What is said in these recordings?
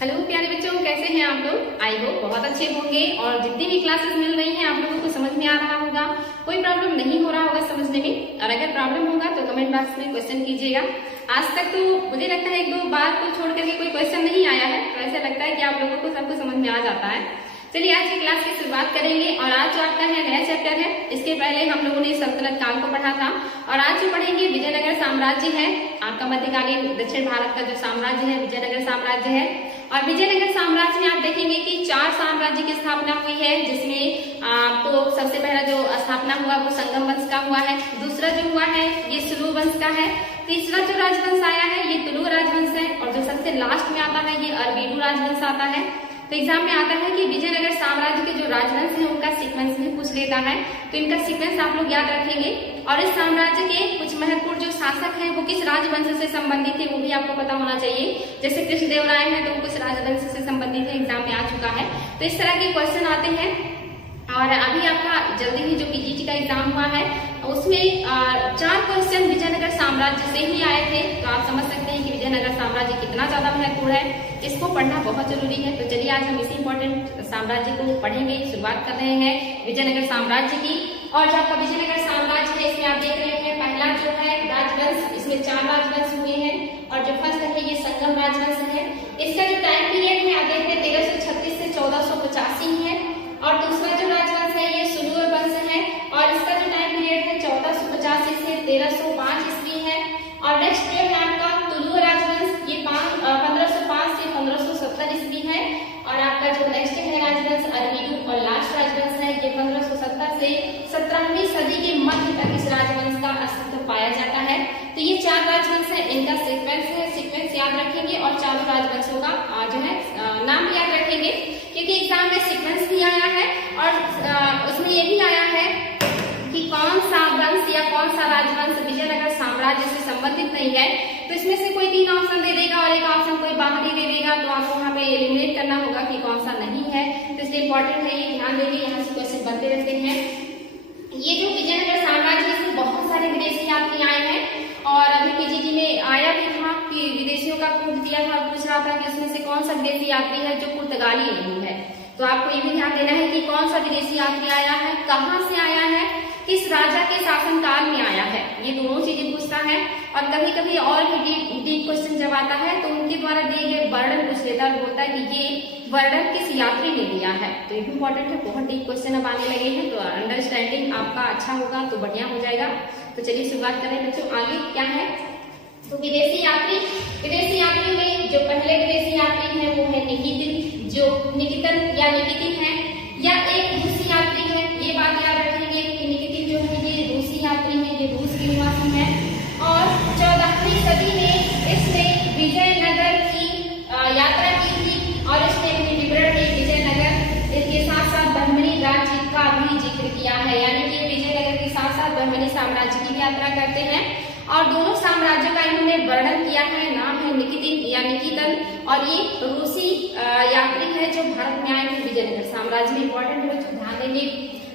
Hello प्यारे बच्चों, कैसे हैं आप लोग। आई होप बहुत अच्छे होंगे और जितनी भी क्लासेस मिल रही हैं आप लोगों को समझ में आ रहा होगा, कोई प्रॉब्लम नहीं हो रहा होगा समझने में। और अगर प्रॉब्लम होगा तो कमेंट बॉक्स में क्वेश्चन कीजिएगा। आज तक तो मुझे लगता है एक दो बार को छोड़ करके कोई क्वेश्चन नहीं आया है, तो ऐसा लगता है कि आप लोगों को सबको समझ में आ जाता है। चलिए आज की क्लास की शुरुआत करेंगे और आज जो आपका है नया चैप्टर है। इसके पहले हम लोगों ने सल्तनत काल को पढ़ा था और आज जो पढ़ेंगे विजयनगर साम्राज्य है। आपका मध्यकालीन दक्षिण भारत का जो साम्राज्य है विजयनगर साम्राज्य है। और विजयनगर साम्राज्य में आप देखेंगे कि 4 साम्राज्य की स्थापना हुई है, जिसमें आपको सबसे पहला जो स्थापना हुआ वो संगम वंश का हुआ है। दूसरा जो हुआ है ये सुलू वंश का है। तीसरा जो राजवंश आया है ये तुलुग राजवंश है और जो सबसे लास्ट में आता है ये अरबीडू राजवंश आता है। तो एग्जाम में आता है कि विजयनगर साम्राज्य के जो राजवंश है उनका सीक्वेंस भी पूछ लेता है, तो इनका सीक्वेंस आप लोग याद रखेंगे। और इस साम्राज्य के कुछ महत्वपूर्ण जो शासक हैं वो किस राजवंश से संबंधित थे वो भी आपको पता होना चाहिए। जैसे कृष्णदेवराय हैं तो वो किस राजवंश से संबंधित है, एग्जाम में आ चुका है। तो इस तरह के क्वेश्चन आते हैं। और अभी आपका जल्दी ही जो पीजीटी का एग्जाम हुआ है उसमें 4 क्वेश्चन विजयनगर साम्राज्य से ही आए थे, तो आप समझ सकते हैं कि विजयनगर साम्राज्य कितना ज्यादा महत्वपूर्ण है, इसको पढ़ना बहुत जरूरी है। तो चलिए आज हम इसी इंपॉर्टेंट साम्राज्य को पढ़ेंगे। शुरुआत कर रहे हैं विजयनगर साम्राज्य की। और जो आपका विजयनगर साम्राज्य है इसमें आप देख रहे हैं पहला जो है राजवंश, इसमें 4 राजवंश हुए हैं और जो फर्स्ट है ये संगम राजवंश है। इसका जो टाइम पीरियड है आप देख रहे हैं 1336 से 1485 है। और दूसरा जो राजवंश है ये सुलूर वंश है और इसका जो टाइम पीरियड है 1485 से 1305 ईस्वी है। और नेक्स्ट जो है आपका तुलुग राजवंश ये 1505 से 1570 ईस्वी है। और आपका जो नेक्स्ट है राजवंश अरबीडू और लास्ट राजवंश है ये 1570 से 17वीं सदी के मध्य तक इस राजवंश का अस्तित्व पाया जाता है। तो ये 4 राजवंश है, इनका सीक्वेंस याद रखेंगे और चारों राजवंशों का जो है नाम याद रखेंगे, क्योंकि एग्जाम में सीक्वेंस भी आया है और उसमें ये भी आया है कि कौन सा वंश या कौन सा राजवंश विजयनगर साम्राज्य से संबंधित नहीं है। तो इसमें से कोई 3 ऑप्शन दे देगा और एक ऑप्शन कोई बाहरी दे देगा, तो आपको वहाँ पे एलिमिनेट करना होगा कि कौन सा नहीं है। तो इसलिए इंपॉर्टेंट है, ये ध्यान देंगे, यहाँ से क्वेश्चन बनते रहते हैं। ये जो विजयनगर साम्राज्य है इसमें बहुत सारे विदेशी यात्री आए हैं और अभी पीजीटी में आया भी था कि विदेशियों का पूछ दिया था, पूछ रहा था कि उसमें से कौन सा विदेशी यात्री है जो पुर्तगाली नहीं है। तो आपको ये भी ध्यान देना है कि कौन सा विदेशी यात्री आया है, कहाँ से आया है, किस राजा के शासनकाल में आया है, ये दोनों चीजें पूछता है। और कभी कभी और भी डीप क्वेश्चन जब आता है तो उनके द्वारा दिए गए वर्णन पूछ लेता है, बोलता है कि ये वर्णन किस यात्री ने दिया है। तो ये भी इंपॉर्टेंट है, बहुत डीप क्वेश्चन अब आने लगे हैं, तो अंडरस्टैंडिंग आपका अच्छा होगा तो बढ़िया हो जाएगा। तो चलिए शुरुआत करें बच्चों, आगे क्या है। तो विदेशी यात्रियों में जो पहले विदेशी यात्री है वो है निकितिन, जो निकितन या निकितिन है, या एक रूसी यात्री है। ये बात याद रखेंगे कि निकितिन जो है ये रूसी यात्री है, ये रूस के निवासी है। और 14वीं सदी में इसने विजयनगर की यात्रा की थी और इसने अपने विवरण में विजयनगर इसके साथ साथ बहमनी राज्य का भी जिक्र किया है, यानी कि विजयनगर के साथ साथ बहमनी साम्राज्य की यात्रा करते हैं। और दोनों साम्राज्यों का इन्होंने वर्णन किया है, नाम है निकितिन या निकितन, और ये रूसी यात्री है जो भारत में आए थे विजयनगर साम्राज्य में। इंपॉर्टेंट है बच्चों, ध्यान देंगे।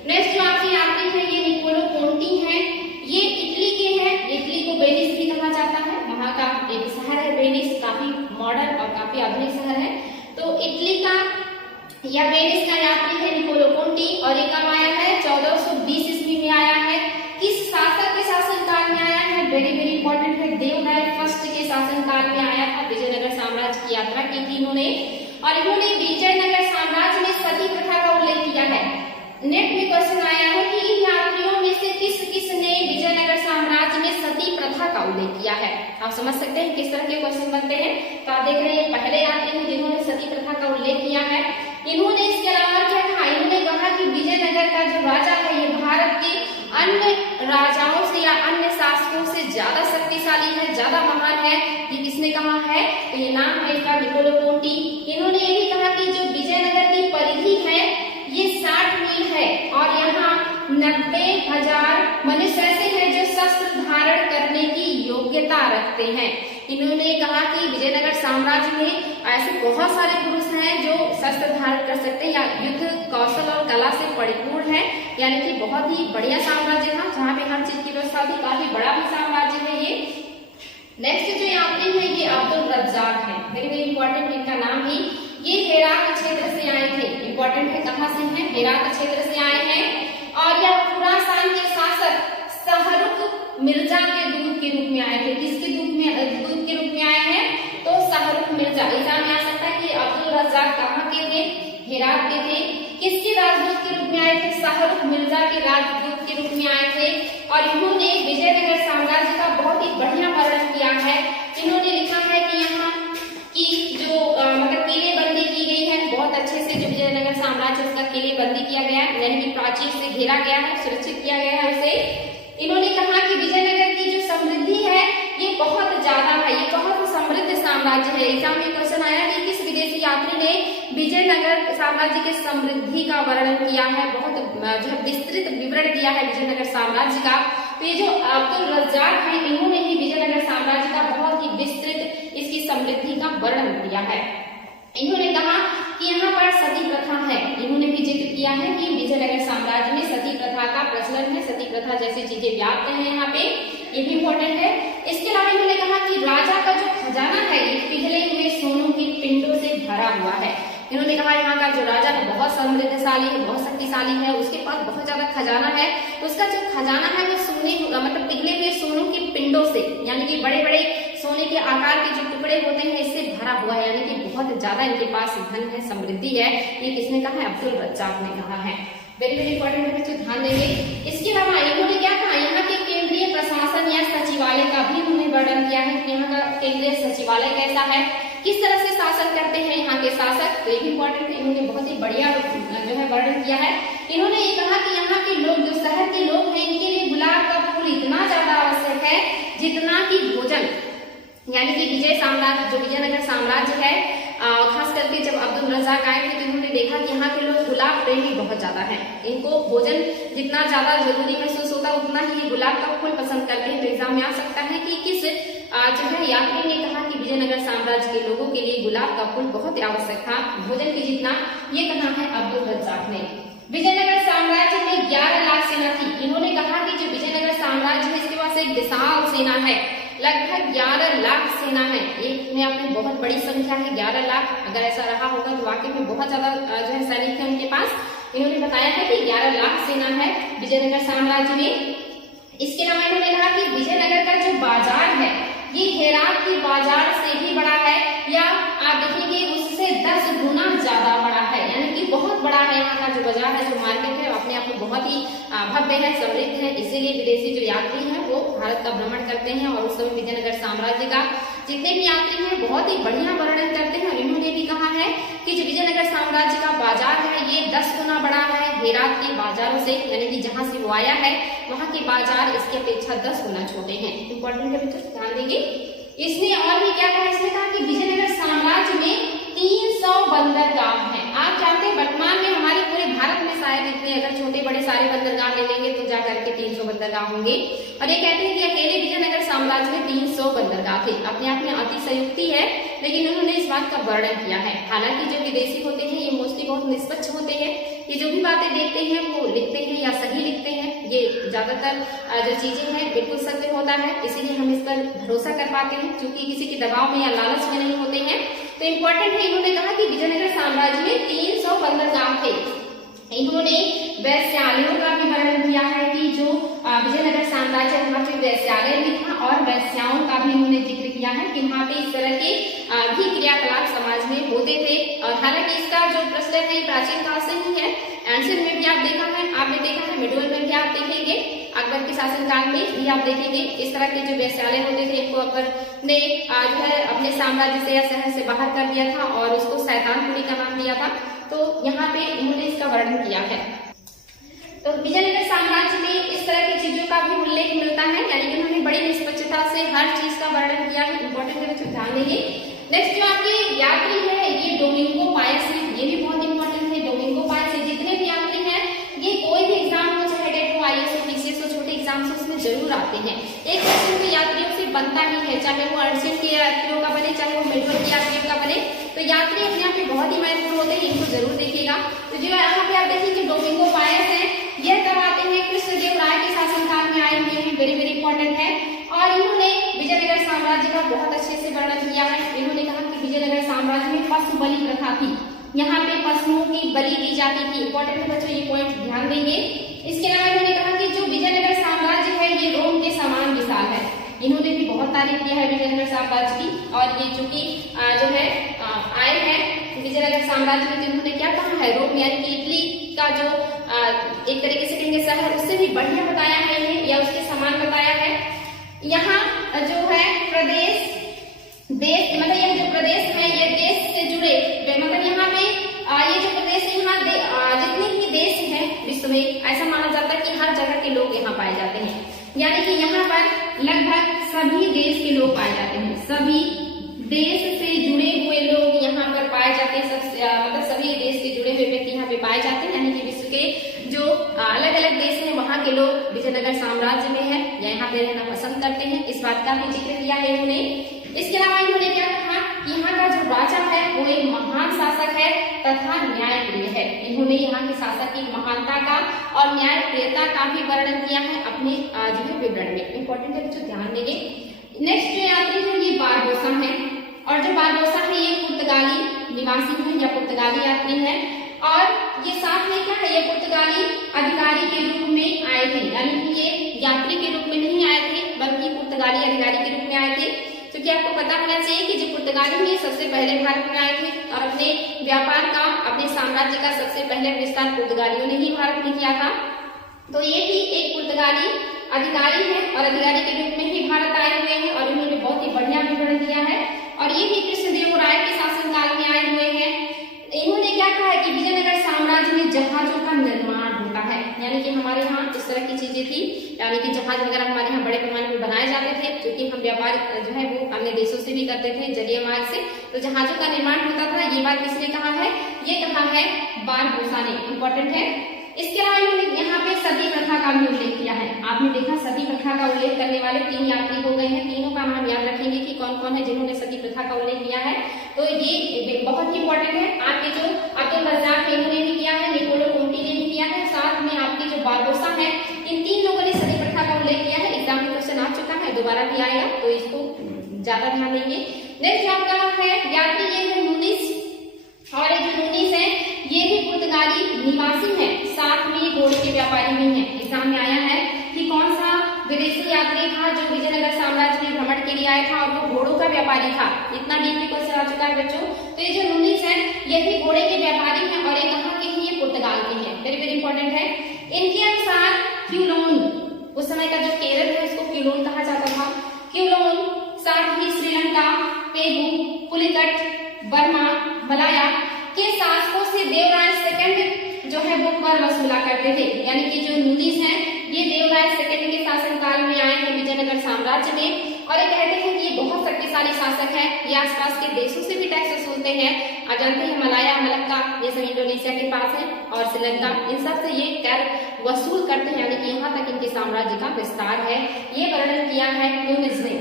नेक्स्ट जो आपके यात्री है ये निकोलो कोंटी है, ये इटली के हैं। इटली को वेनिस भी कहा जाता है, वहां का एक शहर है वेनिस, काफी मॉडर्न और काफी आधुनिक शहर है। तो इटली का या वेनिस का यात्री है निकोलो कोंटी और ये कब आया है 1420 ईस्वी में आया है। किस शासक के शासनकाल में आया है, वेरी वेरी इंपॉर्टेंट है, देवराय फर्स्ट के शासनकाल में आया था। विजयनगर साम्राज्य की यात्रा की थी इन्होंने और इन्होंने विजयनगर साम्राज्य में सती प्रथा का उल्लेख किया है। नेट में क्वेश्चन आया है कि इन यात्रियों में से किस ने विजयनगर साम्राज्य में सती प्रथा का उल्लेख किया है। आप समझ सकते हैं किस तरह के क्वेश्चन बनते हैं। तो आप देख रहे हैं पहले यात्री हैं जिन्होंने सती प्रथा का उल्लेख किया है। इन्होंने इसके अलावा क्या कहा, इन्होंने कहा कि विजयनगर का जो राजा है ये भारत के अन्य राजाओं से या अन्य शासकों से ज्यादा शक्तिशाली है, ज्यादा महान है। ये किसने कहा है, तो ये नाम है इसका निकोलो कोंटी। इन्होंने ये भी कहा कि जो विजयनगर की परिधि है ये 60 मील है और यहाँ 90,000 मनुष्य ऐसे हैं जो शस्त्र धारण करने की योग्यता रखते हैं। इन्होंने कहा कि विजयनगर साम्राज्य में ऐसे बहुत सारे पुरुष हैं जो शस्त्र धारण कर सकते हैं या युद्ध कौशल और कला से परिपूर्ण है, यानी कि बहुत ही बढ़िया साम्राज्य था जहाँ पे हर चीज की व्यवस्था थी, काफी बड़ा भी साम्राज्य है ये। नेक्स्ट जो यात्री है ये अब्दुल रज्जाक है, वेरी वेरी इंपॉर्टेंट, इनका नाम ही हेरात क्षेत्र से आए थे। इंपॉर्टेंट है, कहाँ से हैं? हेरात क्षेत्र से आए हैं। और यह खुरासान के शासक शाहरुख मिर्जा के दूत के रूप में आए थे। किसके दूत के रूप में आए हैं? तो शाहरुख मिर्जा। एग्जाम में आ सकता है कि अब्दुल रज्जाक कहाँ के थे? हेरात के थे। किसके राजदूत के रूप में आए थे? शाहरुख मिर्जा के राजदूत के रूप में आए थे। और इन्होंने विजयनगर साम्राज्य का बहुत ही बढ़िया वर्णन किया है। इन्होंने लिखा है कि यहाँ की जो मतलब किलेबंदी की गई है, बहुत अच्छे से जो विजयनगर साम्राज्य उसका किलेबंदी किया गया है, यानी कि प्राचीर से घेरा गया है, सुरक्षित किया गया है उसे। इन्होंने कहा कि विजयनगर की जो समृद्धि है ये बहुत ज्यादा है, ये बहुत समृद्ध साम्राज्य है। एग्जाम में क्वेश्चन आया कि किस विदेशी यात्री ने विजयनगर साम्राज्य के समृद्धि का वर्णन किया है, बहुत जो है विस्तृत विवरण दिया है विजयनगर साम्राज्य का। तो ये जो अब्दुल रज्जाक है, इन्होंने ही विजयनगर साम्राज्य का बहुत ही विस्तृत इसकी समृद्धि का वर्णन किया है। इन्होंने कहा कि यहाँ पर सती प्रथा है, इन्होंने भी जिक्र किया है कि विजयनगर साम्राज्य में सती प्रथा का प्रचलन है, सती प्रथा जैसी चीजें व्याप्त हैं यहाँ पे, ये भी इम्पोर्टेंट है। इसके अलावा इन्होंने कहा कि राजा का जो खजाना है ये पिघले हुए सोनों के पिंडों से भरा हुआ है। इन्होंने कहा यहाँ का जो राजा है बहुत समृद्धशाली है, बहुत शक्तिशाली है, उसके पास बहुत ज्यादा खजाना है। उसका जो खजाना है वो सोने मतलब पिघले हुए सोनों के पिंडों से, यानी कि बड़े बड़े सोने के आकार के जो टुकड़े होते हैं इससे भरा हुआ है, यानी कि बहुत ज्यादा इनके पास धन है, समृद्धि है। ये किसने कहा है? अब्दुल रज्जाक ने कहा है। वेरी वेरी इंपॉर्टेंट है बच्चों, ध्यान देंगे। इसके अलावा इन्होंने क्या कहा? यहाँ के केंद्रीय प्रशासन या सचिवालय का भी उन्होंने वर्णन किया है कि यहाँ का केंद्रीय सचिवालय कैसा है, किस तरह से शासन करते हैं यहाँ के शासक। तो ये भी इंपॉर्टेंट है, इन्होंने बहुत ही बढ़िया जो है वर्णन किया है। इन्होंने ये कहा कि यहाँ के लोग, जो शहर के लोग हैं, इनके लिए गुलाब का फूल इतना ज्यादा आवश्यक है जितना कि भोजन। यानी कि विजय साम्राज्य, जो विजयनगर साम्राज्य है, खास करके जब अब्दुल रज्जाक आए थे तो इन्होंने देखा कि यहाँ के लोग गुलाब प्रेमी बहुत ज्यादा हैं। इनको भोजन जितना ज्यादा जरूरी महसूस होता है उतना ही गुलाब का फूल पसंद करते हैं। तो एग्जाम में आ सकता है कि किस जो है यात्री ने कहा कि विजयनगर साम्राज्य के लोगों के लिए गुलाब का फूल बहुत आवश्यक था, भोजन की जितना। ये कहा है अब्दुल रज्जाक ने। विजयनगर साम्राज्य में 11 लाख सेना थी। इन्होंने कहा कि जो विजयनगर साम्राज्य है इसके पास एक विशाल सेना है, लगभग 11 लाख सेना है। एक में आपने बहुत बड़ी संख्या है 11 लाख। अगर ऐसा रहा होगा तो वाकई में बहुत ज्यादा जो है सैनिक थे उनके पास। इन्होंने बताया है कि 11 लाख सेना है विजयनगर साम्राज्य में। इसके अलावा इन्होंने कहा कि विजयनगर का जो बाजार है ये हेरात के बाजार से भी बड़ा है, या आप देखेंगे उससे 10 गुना ज्यादा बड़ा है, यानी कि बहुत बड़ा है। यहाँ का जो बाजार है, जो मार्केट है, अपने आप में बहुत ही भव्य है, समृद्ध है। इसीलिए विदेशी जो यात्री हैं वो भारत का भ्रमण करते हैं और उस समय विजयनगर साम्राज्य का जितने भी यात्री हैं बहुत ही बढ़िया वर्णन करते हैं। और इन्होंने भी कहा है कि जो विजयनगर साम्राज्य का बाजार है ये 10 गुना बड़ा है हेरात के बाजारों से, यानी कि जहाँ से वो आया है वहाँ के बाजार इसकी अपेक्षा 10 गुना छोटे हैं। इंपॉर्टेंट है बच्चों, ध्यान देंगे। इसने और भी क्या कहा? इसने कहा कि विजयनगर साम्राज्य में 300 बंदरगाह हैं। आप जानते हैं वर्तमान में हमारे पूरे भारत में शायद इतने, अगर छोटे बड़े सारे बंदरगाह ले लेंगे तो जाकर के 300 बंदरगाह होंगे। और ये कहते हैं कि अकेले विजयनगर साम्राज्य में 300 बंदरगाह थे। अपने आप में अतिशयोक्ति है, लेकिन उन्होंने इस बात का वर्णन किया है। हालांकि जो विदेशी होते हैं ये मोस्टली बहुत निष्पक्ष होते हैं, ये जो भी बातें देखते हैं वो लिखते हैं या सही लिखते हैं। ये ज्यादातर जो चीजें हैं बिल्कुल सत्य होता है, इसीलिए हम इस पर भरोसा कर पाते हैं, क्योंकि किसी के दबाव में या लालच में नहीं होते हैं। तो इम्पोर्टेंट है, इन्होंने कहा कि विजयनगर साम्राज्य में 300 बंदरगाह थे। इन्होंने वैश्यालयों का भी वर्णन किया है कि जो विजयनगर साम्राज्य वहाँ पे वैश्यालय भी था, और वैश्याओं का भी उन्होंने जिक्र किया है कि वहाँ पे इस तरह के भी क्रियाकलाप समाज में होते थे। और हालांकि इसका जो प्रचलन है प्राचीन काल से ही है, एंशियंट में भी आप देखा है, आपने देखा है, मिडोल में भी आप देखेंगे, अकबर के शासनकाल में भी आप देखेंगे इस तरह के जो वैश्यालय होते थे इनको अकबर ने जो है अपने साम्राज्य से या शहर से बाहर कर दिया था और उसको शैतानपुरी का नाम दिया था। तो यहाँ पे इन्होंने इसका वर्णन किया है। तो विजयनगर साम्राज्य में इस तरह की चीजों का भी उल्लेख मिलता है, यानी कि उन्होंने बड़ी निष्पक्षता से हर चीज का वर्णन किया है। इंपॉर्टेंट है बच्चों, ध्यान देंगे। नेक्स्ट जो आपके यात्री है ये डोमिंगो पायस है, ये भी बहुत इंपॉर्टेंट है। डोमिंगो पायस से जितने भी यात्री हैं ये कोई भी एग्जाम हो, चाहे टेट हो, आईएएस हो, पीसीएस हो, छोटे एग्जाम्स हो, उसमें जरूर आते हैं। एक क्वेश्चन तो यात्रियों से बनता ही है, चाहे वो अर्जित के यात्रियों का बने, चाहे वो मिडवर्ड के यात्रियों का बने। तो यात्री अपने आप में बहुत ही महत्वपूर्ण होते हैं, इनको जरूर देखिएगा। तो जो यहाँ पे आप देखिए जो डोमिंगो पायस है यह कब आते हैं? कृष्णदेव राय के शासनकाल में आए हुए हैं, वेरी वेरी इंपॉर्टेंट है। और इन्होंने विजयनगर साम्राज्य का बहुत अच्छे से वर्णन किया है। इन्होंने कहा कि विजयनगर साम्राज्य में पशु बलि प्रथा थी। यहाँ पे पशुओं की बलि दी जाती थी। इंपॉर्टेंट है बच्चों, ये पॉइंट ध्यान देंगे। इसके अलावा इन्होंने कहा कि जो विजयनगर साम्राज्य है ये रोम के समान विशाल है। इन्होंने भी बहुत तारीफ किया है विजयनगर साम्राज्य की। और ये चूंकि जो है आए हैं विजयनगर साम्राज्य में, जिन्होंने क्या कहा है, रोम यानी कि इटली का जो एक तरीके से कहेंगे शहर, उससे भी बढ़िया बताया है इन्हें, या उसके समान बताया है। यहाँ जो है प्रदेश देश, मतलब यह जो प्रदेश है ये देश से जुड़े, मतलब यहाँ पे ये जो प्रदेश है, यहाँ जितने भी देश हैं विश्व में, ऐसा माना जाता है कि हर जगह के लोग यहाँ पाए जाते हैं। यानी कि यहाँ पर लगभग सभी देश के लोग पाए जाते हैं, सभी देश से जुड़े हुए लोग यहाँ पर पाए जाते हैं। मतलब सभी देश के जुड़े हुए व्यक्ति यहाँ पे पाए जाते हैं। यानी कि विश्व के जो अलग अलग देश हैं वहाँ के लोग विजयनगर साम्राज्य में है या यहाँ पे रहना पसंद करते हैं। इस बात का भी जिक्र किया है इन्होंने। इसके अलावा इन्होंने क्या कहा, यहाँ का जो राजा है वो एक महान शासक है तथा न्यायप्रिय है। इन्होंने यहाँ के शासक की महानता का और न्यायप्रियता का भी वर्णन किया है अपने जो है विवरण में। इंपॉर्टेंट है जो ध्यान देंगे। नेक्स्ट जो यात्री है ये बारबोसा है, और जो बारबोसा है ये पुर्तगाली निवासी है या पुर्तगाली यात्री है। और ये साथ में क्या है, ये पुर्तगाली अधिकारी के रूप में आए थे। यानी कि ये यात्री के रूप में नहीं आए थे बल्कि पुर्तगाली अधिकारी के रूप में आए थे। क्योंकि आपको पता होना चाहिए कि जो पुर्तगाली में सबसे पहले भारत में आए थे और अपने व्यापार का, अपने साम्राज्य का सबसे पहले विस्तार पुर्तगालियों ने ही भारत में किया था। तो ये भी एक पुर्तगाली अधिकारी है और अधिकारी के रूप में ही भारत आए हुए हैं और इन्होंने बहुत ही बढ़िया विवरण दिया है। और ये भी कृष्णदेवराय के शासनकाल में आए हुए हैं। इन्होंने क्या कहा है कि विजयनगर साम्राज्य में जहाजों का निर्माण होता है। यानी कि हमारे यहाँ इस तरह की चीजें थी, यानी कि जहाज वगैरह हमारे यहाँ बड़े पैमाने में बनाए जाते थे, क्योंकि हम व्यापार जो है वो अन्य देशों से भी करते थे जलीय मार्ग से। तो जहाजों का निर्माण होता था। ये बात किसने कहा है, ये कहा है बारबोसा ने। इंपॉर्टेंट है। इसके अलावा इन्होंने यहाँ पे सती प्रथा का भी उल्लेख किया है। आपने देखा सती प्रथा का उल्लेख करने वाले 3 यात्री हो गए हैं। तीनों का नाम याद रखेंगे कि कौन कौन है जिन्होंने सती प्रथा का उल्लेख किया है। तो ये बहुत इंपॉर्टेंट है। आपके जो अब्दुल रज्जाक इन्होंने भी किया है, निकोलो कोंटी ने भी किया है, साथ में आपके जो बारबोसा है, इन 3 लोगों ने सती प्रथा का उल्लेख किया है। एग्जाम में क्वेश्चन आ चुका है, दोबारा भी आएगा, तो इसको ज्यादा ध्यान देंगे। नेक्स्ट आपका है यात्री, ये है नूनिस। और ये जो नूनिस है ये भी पुर्तगाली निवासी है, साथ में ये घोड़े के व्यापारी भी हैं। एग्जाम में आया है कि कौन सा विदेशी यात्री था जो विजयनगर साम्राज्य में भ्रमण के लिए आया था और वो घोड़ों का व्यापारी था। इतना डीप में क्वेश्चन आ चुका है बच्चों। तो ये जो नूनिस है ये भी घोड़े के व्यापारी हैं और ये कहाँ के हैं, ये पुर्तगाल के हैं। वेरी वेरी इंपॉर्टेंट है। इनके अनुसार क्यूलोन, उस समय का जो केरल है उसको क्यूलोन कहा जाता था। क्यूलोन, साथ ही श्रीलंका, पेगु, पुलिकट, बर्मा, मलाया के शासकों से देवराय सेकंड जो है वो कर वसूला करते थे। यानी कि जो नूनिस हैं ये देवराय सेकंड के शासनकाल में आए हैं विजयनगर साम्राज्य में। और ये कहते हैं कि ये बहुत शक्तिशाली शासक है, ये आसपास के देशों से भी टैक्स वसूलते हैं। आप जानते हैं मलाया, मलक्का ये सब इंडोनेशिया के पास है, और श्रीलंका, इन सब से ये कर वसूल करते हैं। यानी कि यहाँ तक इनके साम्राज्य का विस्तार है। ये वर्णन किया है नूनिस ने।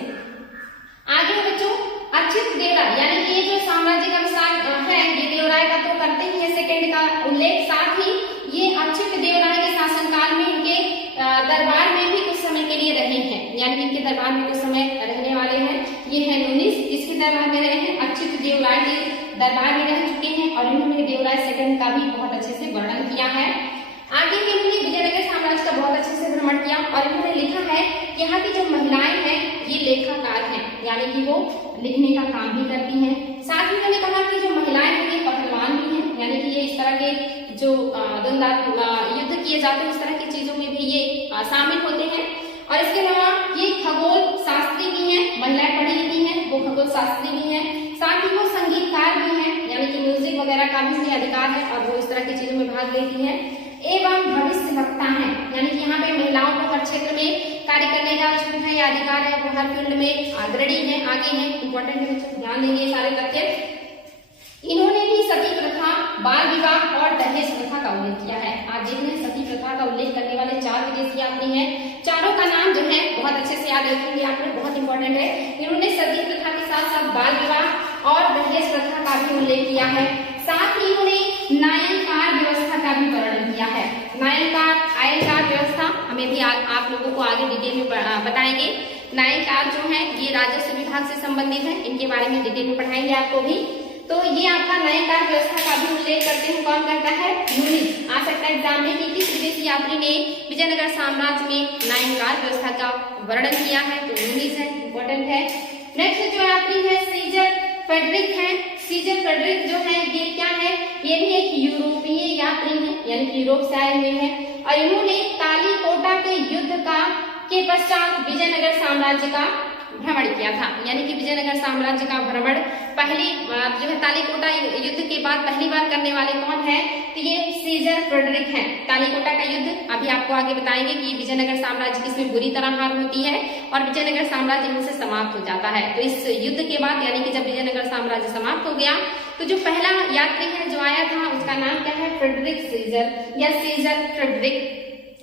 आगे बच्चों अच्युत देवराय, यानी कि ये जो साम्राज्य का विस्तार है ये देवराय का तो करते ही है सेकंड का उल्लेख, साथ ही ये अच्युत देवराय के शासनकाल में इनके दरबार में भी कुछ समय के लिए रहे हैं। यानी कि इनके दरबार में कुछ समय रहने वाले हैं। ये है नूनिस, इसके दरबार में रहे हैं। अच्युत देवराय के दरबार में रह चुके हैं और इन्होंने देवराय सेकंड का भी बहुत अच्छे से वर्णन किया है। आगे इन्होंने विजयनगर साम्राज्य का बहुत अच्छे से भ्रमण किया और इन्होंने लिखा है यहाँ की जो महिलाएं हैं ये लेखाकार हैं, यानी कि वो लिखने का काम भी करती हैं। साथ ही उन्होंने कहा कि जो महिलाएं हैं ये पहलवान भी हैं, यानी कि ये इस तरह के जो युद्ध किए जाते हैं इस तरह की चीजों में भी ये शामिल होते हैं। और इसके अलावा ये खगोल शास्त्री भी हैं, महिलाएं पढ़ी लिखी हैं, वो खगोल शास्त्री भी हैं। साथ ही वो संगीतकार भी हैं, यानी कि म्यूजिक वगैरह का भी उन्हें अधिकार है और वो इस तरह की चीजों में भाग लेती हैं। एवं भविष्य वक्ता है, यानी कि यहाँ पे महिलाओं को हर क्षेत्र में कार्य करने का छूट है या अधिकार है, वो हर फील्ड में अग्रणी है, आगे है। इंपॉर्टेंट है, ध्यान देंगे सारे तथ्य। इन्होंने भी सती प्रथा, बाल विवाह और दहेज प्रथा का उल्लेख किया है। आज देखने सती प्रथा का उल्लेख करने वाले 4 विदेशी यात्री हैं। चारों का नाम जो है बहुत अच्छे से याद रखेंगे आप लोग, बहुत इंपॉर्टेंट है। इन्होंने सती प्रथा के साथ साथ बाल विवाह और दहेज प्रथा का भी उल्लेख किया है। साथ ही उन्होंने नायनकार व्यवस्था का भी वर्णन किया है। नायनकार व्यवस्था हमें भी आप लोगों को आगे डिटेल में बताएंगे। नायनकार जो है ये राजस्व विभाग से संबंधित है, इनके बारे में डिटेल में पढ़ाएंगे आपको भी। तो ये आपका नए कार्य व्यवस्था का भी उल्लेख करते हैं, कौन करता है, यूनिस। आ सकता है एग्जाम में कि किस विदेशी यात्री ने विजयनगर साम्राज्य में नए कार्य व्यवस्था का वर्णन किया है, तो यूनिस है, इंपॉर्टेंट है। नेक्स्ट जो यात्री है सीजर फ्रेडरिक है। सीजर फ्रेडरिक जो है ये क्या है, ये भी एक यूरोपीय यात्री है, यानी कि यूरोप से आए हुए हैं और इन्होंने तालीकोटा के युद्ध के पश्चात विजयनगर साम्राज्य का भ्रमण किया था। यानी कि विजयनगर साम्राज्य का भ्रमण पहली जो है तालीकोटा युद्ध के बाद पहली बार करने वाले कौन है, तो ये सीजर फ्रेडरिक हैं। तालीकोटा का युद्ध अभी आपको आगे बताएंगे कि विजयनगर साम्राज्य की इसमें बुरी तरह हार होती है और विजयनगर साम्राज्य यहाँ से समाप्त हो जाता है। तो इस युद्ध के बाद यानी कि जब विजयनगर साम्राज्य समाप्त हो गया तो जो पहला यात्री है जो आया था उसका नाम क्या है, फ्रेडरिक सीजर या सीजर फ्रेडरिक।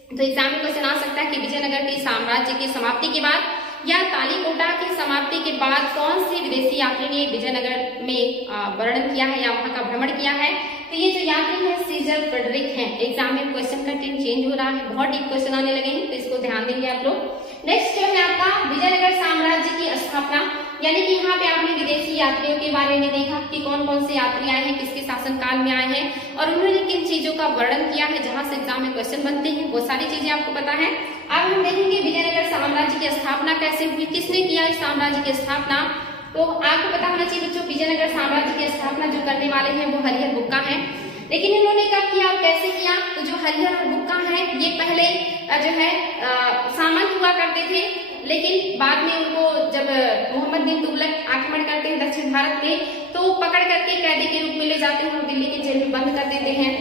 तो एग्जाम में क्वेश्चन आ सकता है कि विजयनगर के साम्राज्य की समाप्ति के बाद या तालीकोटा की समाप्ति के बाद कौन से विदेशी यात्री ने विजयनगर में वर्णन किया है या वहां का भ्रमण किया है, तो ये जो यात्री है सीजर फ्रेडरिक हैं। एग्जाम में क्वेश्चन कंटेंट चेंज हो रहा है, बहुत डीप क्वेश्चन आने लगे हैं, तो इसको ध्यान देंगे आप लोग। नेक्स्ट जो है आपका विजयनगर साम्राज्य की स्थापना, यानी कि यहाँ पे आपने विदेशी यात्रियों के बारे में देखा कि कौन कौन से यात्री आए हैं, किसके शासनकाल में आए हैं और उन्होंने किन चीजों का वर्णन किया है जहां से एग्जाम में क्वेश्चन बनते हैं, वो सारी चीजें आपको पता है। अब हम देखेंगे विजयनगर साम्राज्य की स्थापना कैसे हुई, किसने किया इस साम्राज्य की स्थापना। तो आपको पता होना चाहिए बच्चों, विजयनगर साम्राज्य की स्थापना जो करने वाले हैं वो हरिहर बुक्का हैं। लेकिन इन्होंने कब किया और कैसे किया, तो जो हरिहर और बुक्का है ये पहले जो है सामंत हुआ करते थे, लेकिन बाद में उनको जब मोहम्मद बिन तुगलक आक्रमण करते हैं दक्षिण भारत में तो पकड़ करके कैदी के रूप में ले जाते हैं और दिल्ली के जेल में बंद कर देते हैं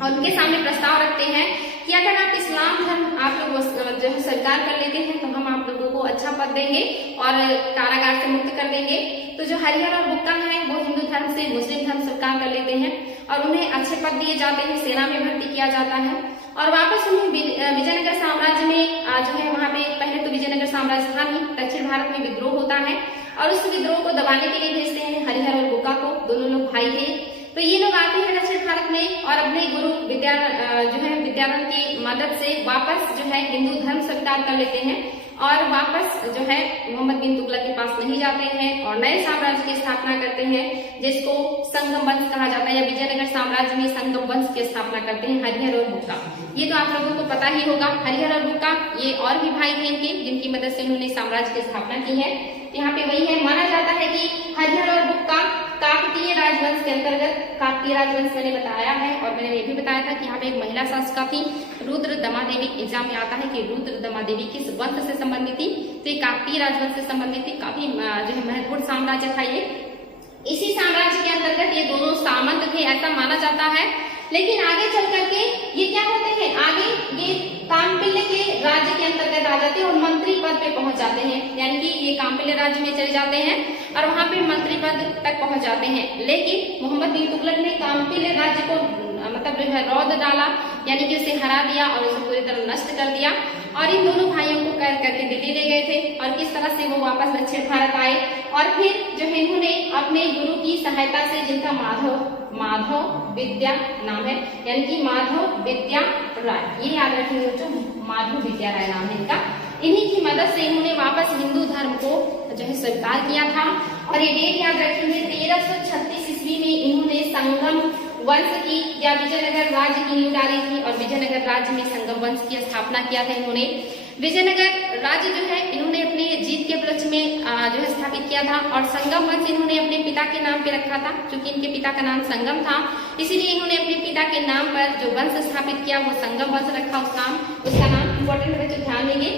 और उनके सामने प्रस्ताव रखते हैं कि अगर आप इस्लाम धर्म आप लोग जो है स्वीकार कर लेते हैं तो हम आप लोगों को अच्छा पद देंगे और कारागार से मुक्त कर देंगे। तो जो हरिहर और बुक्का हैं वो हिंदू धर्म से मुस्लिम धर्म स्वीकार कर लेते हैं और उन्हें अच्छे पद दिए जाते हैं, सेना में भर्ती किया जाता है और वापस उन्हें विजयनगर साम्राज्य में जो है वहां पे पहले तो विजयनगर साम्राज्य था नहीं, दक्षिण भारत में विद्रोह होता है और उस विद्रोह को दबाने के लिए भेजते हैं हरिहर और बुक्का को। दोनों लोग भाई थे, तो ये लोग आते हैं दक्षिण भारत में और अपने गुरु विद्यानंद की मदद से वापस जो है हिंदू धर्म स्वीकार कर लेते हैं और वापस जो है मोहम्मद बिन तुगलक के पास नहीं जाते हैं और नए साम्राज्य की स्थापना करते हैं जिसको संगम वंश कहा जाता है या विजयनगर साम्राज्य में संगम वंश की स्थापना करते हैं हरिहर और बुक्का। ये तो आप लोगों को पता ही होगा, हरिहर और बुक्का ये और भी भाई थे इनके जिनकी मदद से उन्होंने साम्राज्य की स्थापना की है। यहाँ पे वही है, माना जाता है कि हरिहर और बुक्का काकतीय राजवंश के अंतर्गत, काकतीय राजवंश मैंने बताया है और मैंने ये भी बताया था कि यहाँ पे एक महिला शासिका थी रुद्रदमा देवी। एग्जाम में आता है कि रुद्रदमा देवी किस वंश से संबंधित थी, तो ये काकतीय राजवंश से संबंधित थी। काफी जो है महत्वपूर्ण साम्राज्य था ये। इसी साम्राज्य के अंतर्गत ये दोनों सामंत थे ऐसा माना जाता है, लेकिन आगे चल करके ये क्या होते हैं, आगे ये कामपिल्य के राज्य के अंतर्गत आ जाते हैं और मंत्री पद पे पहुंच जाते हैं, यानी कि ये कामपिल्य राज्य में चले जाते हैं और वहां पे मंत्री पद तक पहुंच जाते हैं। लेकिन मोहम्मद बिन तुगलक ने कामपिल्य राज्य को मतलब जो है रौद डाला, यानी कि उसे हरा दिया और उसे पूरी तरह नष्ट कर दिया और इन दोनों भाइयों को कैद करके दिल्ली ले गए थे और किस तरह से वो वापस दक्षिण भारत आए और फिर जो है इन्होंने अपने गुरु की सहायता से, जिनका माधव विद्या नाम है, यानी कि माधव विद्या राय, ये याद रखेंगे बच्चों, माधव विद्या राय नाम है इनका। इन्हीं की मदद से इन्होंने वापस हिंदू धर्म को जो है स्वीकार किया था और ये डेट याद रखेंगे 1336 ईस्वी में इन्होंने संगम वंश की या विजयनगर राज्य की नींव डाली थी और विजयनगर राज्य में संगम वंश की स्थापना किया था इन्होंने। विजयनगर राज्य जो है इन्होंने अपने जीत के उपलक्ष्य में जो है स्थापित किया था और संगम वंश इन्होंने अपने पिता के नाम पे रखा था, क्योंकि इनके पिता का नाम संगम था, इसीलिए इन्होंने अपने पिता के नाम पर जो वंश स्थापित किया वो संगम वंश रखा। उसका नाम इंपॉर्टेंट है, जो ध्यान देंगे।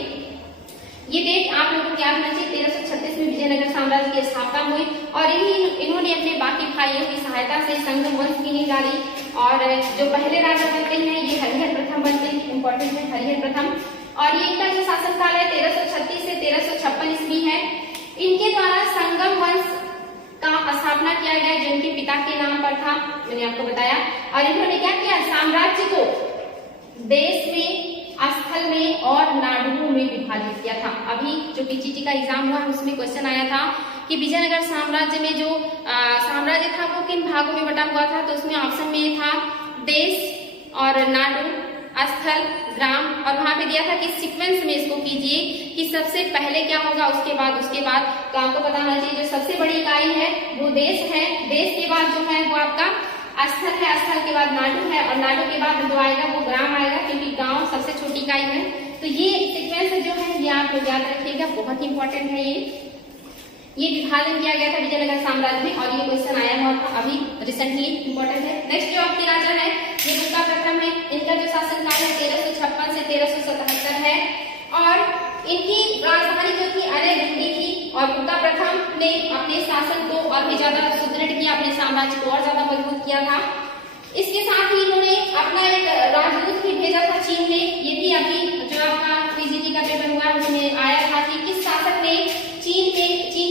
ये डेट आप लोगों को याद होना चाहिए, 1336 में विजयनगर साम्राज्य की स्थापना हुई और इन्होंने अपने बाकी भाइयों की सहायता से संगम वंश की नींव डाली और जो पहले राजा बनते हैं ये हरिहर प्रथम बनते हैं, इंपॉर्टेंट है हरिहर प्रथम। और ये इनका जो शासनकाल है 1336 से 1356 ईस्वी है। इनके द्वारा संगम वंश का स्थापना किया गया जिनके पिता के नाम पर था, मैंने आपको बताया। और इन्होंने क्या किया, साम्राज्य को देश में, स्थल में और नाडुओं में विभाजित किया था। अभी जो पीजीटी का एग्जाम हुआ उसमें क्वेश्चन आया था कि विजयनगर साम्राज्य में जो साम्राज्य था वो किन भागों में बटा हुआ था, तो उसमें ऑप्शन में था देश और नाडु, स्थल, ग्राम, और वहां पे दिया था कि सीक्वेंस में इसको कीजिए कि सबसे पहले क्या होगा, उसके बाद। तो आपको पता होना चाहिए जो सबसे बड़ी इकाई है वो देश है, देश के बाद जो है वो आपका स्थल है, स्थल के बाद नाडु है, और नाडु के बाद जो आएगा वो ग्राम आएगा, क्योंकि गांव सबसे छोटी इकाई है। तो ये सीक्वेंस जो है ये आप लोग याद रखिएगा, बहुत इंपॉर्टेंट है। ये विभाजन किया गया था विजयनगर साम्राज्य में, और ये क्वेश्चन आया हुआ था अभी रिसेंटली, इंपॉर्टेंट है। नेक्स्ट जो आपके राजा है ये बुक्का प्रथम है। इनका जो शासनकाल है 1356 से 1377 है, और इनकी राजधानी जो थी अनैगुंडी थी, और बुक्का प्रथम ने अपने शासन को और भी ज्यादा सुदृढ़ किया, अपने साम्राज्य को और ज्यादा मजबूत किया था। इसके साथ ही इन्होंने अपना एक राजदूत भी भेजा था चीन में। ये भी अभी जो आपका पीजीटी का पेपर हुआ उसमें आया था कि किस शासक ने चीन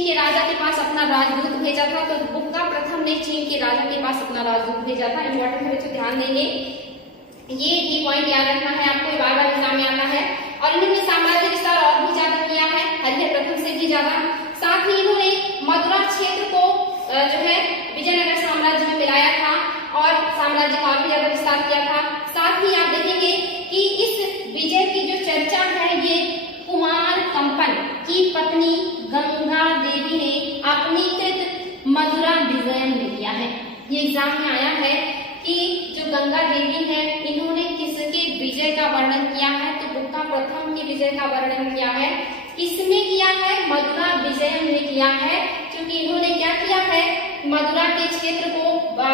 के राजा के पास अपना राजदूत भेजा था। तो बुक्का प्रथम ने चीन के राजा के पास अपना राजदूत भेजा था। इंपॉर्टेंट है बच्चों, ध्यान देंगे, ये पॉइंट याद रखना है आपको, बार बार एग्जाम में आता है। और इन्होंने साम्राज्य विस्तार और भी ज्यादा किया है, हरिहर प्रथम से भी ज्यादा। साथ ही इन्होंने मथुरा क्षेत्र को जो है विजयनगर साम्राज्य में मिलाया था, और साम्राज्य का और भी ज्यादा विस्तार किया था। साथ ही आप देखेंगे कि इस विजय की जो चर्चा है ये कुमार कंपन की पत्नी गंगा देवी ने अपनी कृत मथुरा विजय में किया है। ये एग्जाम में आया है कि जो गंगा देवी है इन्होंने किसके विजय का वर्णन किया है, तो बुक्का प्रथम के विजय का वर्णन किया है। किसने किया है, मथुरा विजय में किया है, क्योंकि इन्होंने क्या किया है, मथुरा के क्षेत्र को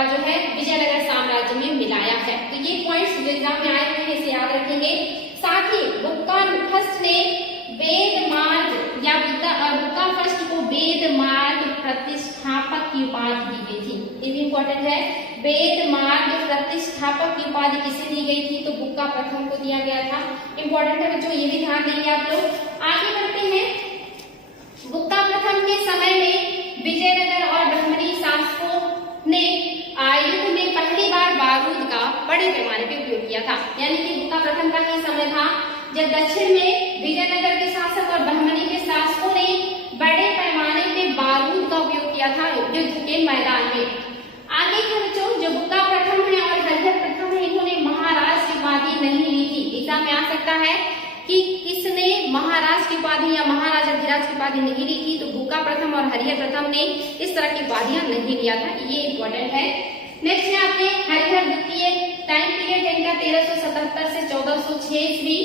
जो है विजयनगर साम्राज्य में मिलाया है। तो ये पॉइंट्स जो एग्जाम में आए हैं इसे याद रखेंगे। साथ ही बुक्का फर्स्ट ने वेद मार्ग या बुक्का फर्स्ट को वेद मार्ग प्रतिष्ठापक की उपाधि दी गई थी। ये भी इंपॉर्टेंट है, वेद मार्ग प्रतिष्ठापक की उपाधि किसे दी गई थी, तो बुक्का प्रथम को दिया गया था। इंपॉर्टेंट है बच्चों, ये भी ध्यान देंगे आप लोग। आगे बढ़ते हैं। बुक्का प्रथम के समय में विजयनगर और बहमनी शासकों ने युद्ध में पहली बार बारूद का बड़े पैमाने पर उपयोग किया था। यानी कि बुक्का प्रथम का ही समय था जब दक्षिण में विजयनगर के शासक और बहमनी के शासकों ने बड़े पैमाने पे बारूद का उपयोग किया था युद्ध के मैदान में। आगे के बच्चों, जो बुक्का प्रथम है और हरिहर प्रथम है इन्होंने महाराज की उपाधि नहीं ली थी। एग्जाम में आ सकता है कि किसने महाराज की उपाधि या महाराजाधिराज की उपाधि नहीं ली थी, तो बुक्का प्रथम और हरिहर प्रथम ने इस तरह की उपाधियां नहीं लिया था। ये इंपॉर्टेंट है। नेक्स्ट है आपके हरिहर द्वितीय, टाइम पीरियड है इनका 1377 से 1406 ईस्वी।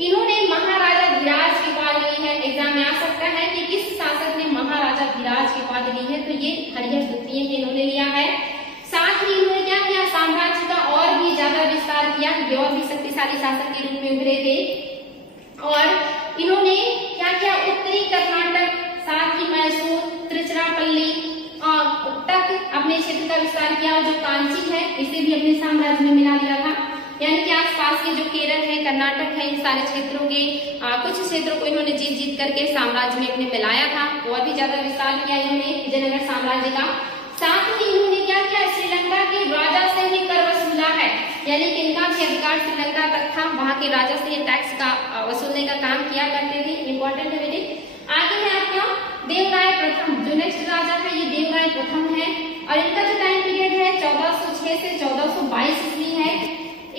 इन्होंने महाराजाधिराज की उपाधि ली है। एग्जाम में आ सकता है कि किस शासक ने महाराजाधिराज की उपाधि ली है, तो ये हरिहर द्वितीय के इन्होंने लिया है। साथ ही इन्होंने क्या किया, साम्राज्य का और भी ज्यादा विस्तार किया। ये और भी शक्तिशाली शासक के रूप में उभरे थे। और इन्होंने क्या किया, उत्तरी कर्नाटक, साथ ही मैसूर, त्रिचिरापल्ली तक अपने क्षेत्र का विस्तार किया। जो कांची है इसे भी अपने साम्राज्य में मिला लिया था। यानी कि आसपास के जो केरल है, कर्नाटक है, इन सारे क्षेत्रों के कुछ क्षेत्रों को इन्होंने जीत करके साम्राज्य में अपने मिलाया था। और भी ज्यादा विस्तार किया इन्होंने विजयनगर साम्राज्य का। साथ ही इन्होंने क्या किया, श्रीलंका के राजा से ही कर वसूला है। यानी कि इनका भी अधिकार श्रीलंका तक था, वहां के राजा से टैक्स का वसूलने का काम किया करते थे। इंपॉर्टेंट है बेटे। आगे है आपका देवराय प्रथम। जो नेक्स्ट राजा है ये देवराय प्रथम है, और इनका जो टाइम पीरियड है 1406 से 1422 ईस्वी है।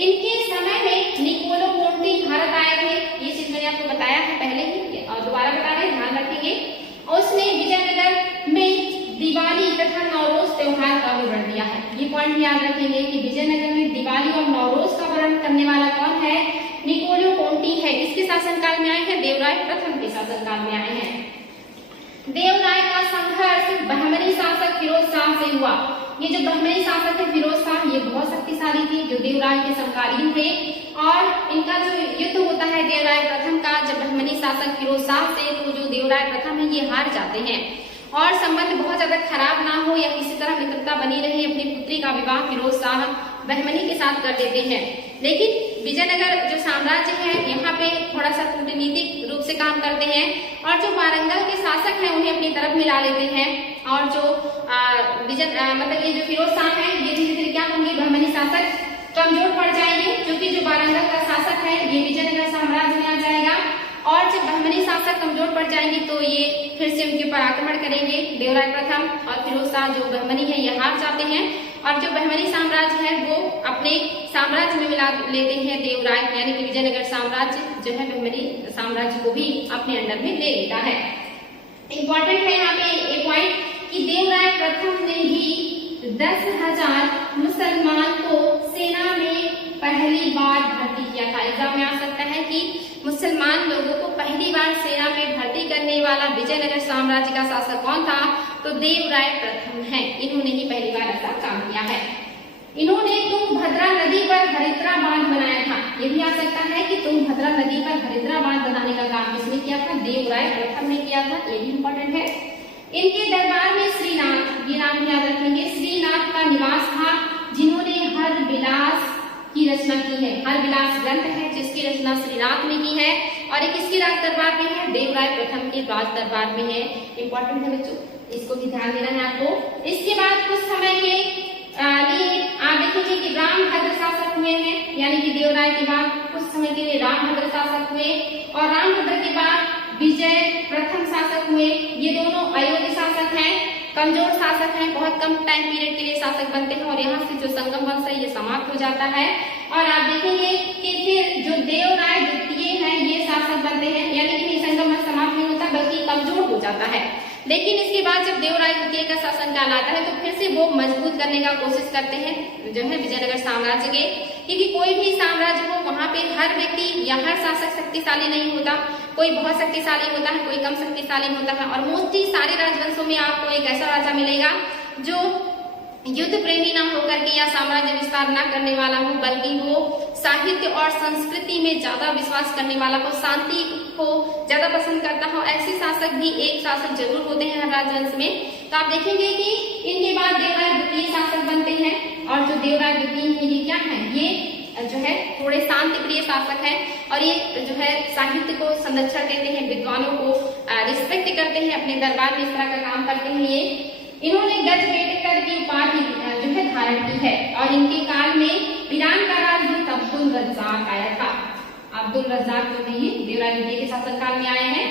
इनके समय में निकोलो कोंटी भारत आए थे। ये चीज मैंने आपको बताया है पहले ही, और दोबारा बता रहे, ध्यान रखेंगे। उसने विजयनगर में दिवाली तथा नवरोज त्योहार का विवरण दिया है। ये पॉइंट याद रखेंगे कि विजयनगर में दिवाली और नवरोज का वर्णन करने वाला कौन है, निकोलो कोंटी है। इसके शासनकाल में आए हैं, देवराय प्रथम के शासनकाल में आए हैं। देवराय का संघर्ष बहमनी शासक फिरोज शाह से हुआ। ये जो बहमनी शासक है फिरोज शाह, ये बहुत शक्तिशाली थे, जो देवराय के समकालीन थे। और इनका जो युद्ध होता है देवराय प्रथम का जब बहमनी शासक फिरोज शाह से, तो जो देवराय प्रथम है ये हार जाते हैं। और संबंध बहुत ज्यादा खराब ना हो या किसी तरह मित्रता बनी रहे, अपनी पुत्री का विवाह फिरोज शाह बहमनी के साथ कर देते हैं। लेकिन विजयनगर जो साम्राज्य है यहाँ पे थोड़ा सा कूटनीतिक रूप से काम करते हैं, और जो वारंगल के शासक हैं उन्हें अपनी तरफ मिला लेते हैं। और जो मतलब ये जो फिरोज शाह है ये धीरे धीरे क्या होंगे, बहमनी शासक कमजोर पड़ जाएंगे, क्योंकि जो वारंगल का शासक है ये विजयनगर साम्राज्य में आ जाएगा। और जब बहमनी शासक कमजोर पड़ जाएंगे तो ये फिर से उनके ऊपर आक्रमण करेंगे। देवराय प्रथम और फिरोज शाह जो बहमनी है ये हार जाते हैं। और जो बहमनी साम्राज्य है वो अपने साम्राज्य में मिला लेते हैं देवराय, यानी कि विजयनगर साम्राज्य जो है बहमनी साम्राज्य को भी अपने अंडर में ले लेता है। इम्पोर्टेंट है यहाँ पे एक पॉइंट कि देवराय प्रथम ने ही 10,000 मुसलमान को सेना में पहली बार भर्ती किया था। एग्जाम में आ सकता है कि मुसलमान लोगों को पहली बार सेना में भर्ती करने वाला विजयनगर साम्राज्य का शासक कौन था? तो देवराय प्रथम है, इन्होंने ही पहली बार ऐसा काम किया है। इन्होंने तुंगभद्रा नदी पर हरिद्रा बांध बनाया था। ये भी आ सकता है कि तुंगभद्रा नदी पर हरिद्रा बांध बनाने का काम किसने किया था? देवराय प्रथम ने किया था, ये भी इम्पोर्टेंट है। इनके दरबार में श्रीनाथ, ये नाम याद रखेंगे, श्रीनाथ का निवास था, जिन्होंने हर विलास की रचना की है। हर विलास ग्रंथ है जिसकी रचना श्रीनाथ ने की है और ये किसके राज दरबार में है? देवराय प्रथम के राज दरबार में है। इंपॉर्टेंट है बच्चों, इसको भी ध्यान देना है आपको। इसके बाद कुछ समय के लिए आप देखेंगे कि रामभद्र शासक हुए हैं, यानी कि देवराय के बाद कुछ समय के लिए रामभद्र शासक हुए और रामभद्र के बाद विजय प्रथम शासक हुए। ये दोनों अयोग्य शासक हैं, कमजोर शासक हैं, बहुत कम टाइम पीरियड के लिए शासक बनते हैं और यहाँ से जो संगम वंश है ये समाप्त हो जाता है। और आप देखेंगे कि फिर जो देवराय द्वितीय है ये शासक बनते हैं, यानी कि संगम वंश समाप्त नहीं होता बल्कि कमजोर हो जाता है। लेकिन इसके बाद जब देवराय द्वितीय का शासन काल आता है तो फिर से वो मजबूत करने का कोशिश करते हैं जो है विजयनगर साम्राज्य के, क्योंकि कोई भी साम्राज्य हो वहाँ पे हर व्यक्ति या हर शासक शक्तिशाली नहीं होता, कोई बहुत शक्तिशाली होता है, कोई कम शक्तिशाली होता है। और मोस्टली सारे राजवंशों में आपको एक ऐसा राजा मिलेगा जो युद्ध प्रेमी ना होकर के या साम्राज्य विस्तार ना करने वाला हो, बल्कि वो साहित्य और संस्कृति में ज्यादा विश्वास करने वाला हो, शांति को ज्यादा पसंद करता हो। ऐसे शासक भी एक शासक जरूर होते हैं हर राजवंश में। तो आप देखेंगे कि इनके बाद देवराय द्वितीय शासक बनते हैं और जो देवराय द्वितीय है ये क्या है? ये जो है थोड़े शांति प्रिय शासक है और ये जो है साहित्य को संरक्षण देते हैं, विद्वानों को रिस्पेक्ट करते हैं, अपने दरबार में इस तरह का काम करते हैं। ये इन्होंने गजबेडकर की उपाधि जो है धारण की है और इनके काल में ईरान का राजदूत अब्दुल रज्जाक आया था। अब्दुल रज्जाक जो है ये देवराय द्वितीय के शासनकाल में आए हैं।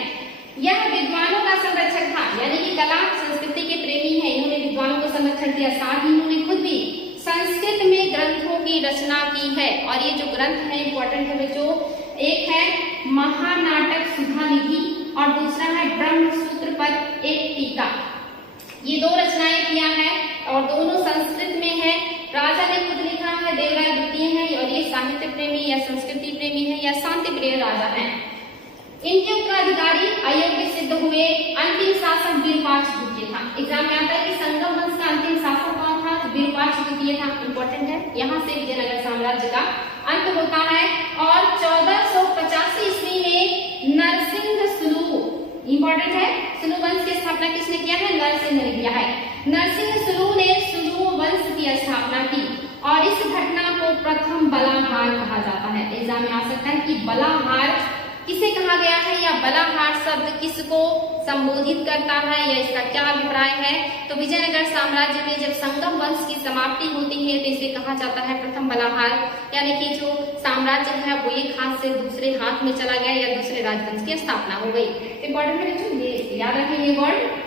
यह विद्वानों का संरक्षक था, यानी कि कला संस्कृति के प्रेमी है, इन्होंने विद्वानों को संरक्षण दिया। साथ ही इन्होंने खुद भी संस्कृत में ग्रंथों की रचना की है और ये जो ग्रंथ है इंपॉर्टेंट है बच्चों, एक है महानाटक सुधानिधि और दूसरा है ब्रह्मसूत्र पर एक टीका। ये दो रचनाएं किया है और दोनों संस्कृत में है। राजा ने खुद लिखा है, देवराय द्वितीय है और ये साहित्य प्रेमी या संस्कृति प्रेमी है या शांति प्रिय राजा है। इनके उत्तराधिकारी अयोग्य सिद्ध हुए। अंतिम शासक विरूपाक्ष द्वितीय था। एग्जाम में आता है कि संगम वंश का अंतिम शासक कौन था? विरूपाक्ष द्वितीय था। इंपॉर्टेंट है, यहाँ से विजयनगर साम्राज्य का अंत होता है और 1485 ईस्वी में नरसिंह सुलू, इंपॉर्टेंट है, सुलू वंश की स्थापना किसने किया है? नरसिंह ने किया है। नरसिंह सुलू ने सुलू वंश की स्थापना की और इस घटना को प्रथम बलाहार कहा जाता है। एग्जाम में आ सकता है कि बलाहार किसे कहा गया है या बलाहार शब्द किसको संबोधित करता है या इसका क्या अभिप्राय है? तो विजयनगर साम्राज्य में जब संगम वंश की समाप्ति होती है तो इसे कहा जाता है प्रथम बलाहार, यानी कि जो साम्राज्य है वो एक हाथ से दूसरे हाथ में चला गया या दूसरे राजवंश की स्थापना हो गई। इंपॉर्टेंट है बच्चों, ये याद रखेंगे वर्ड।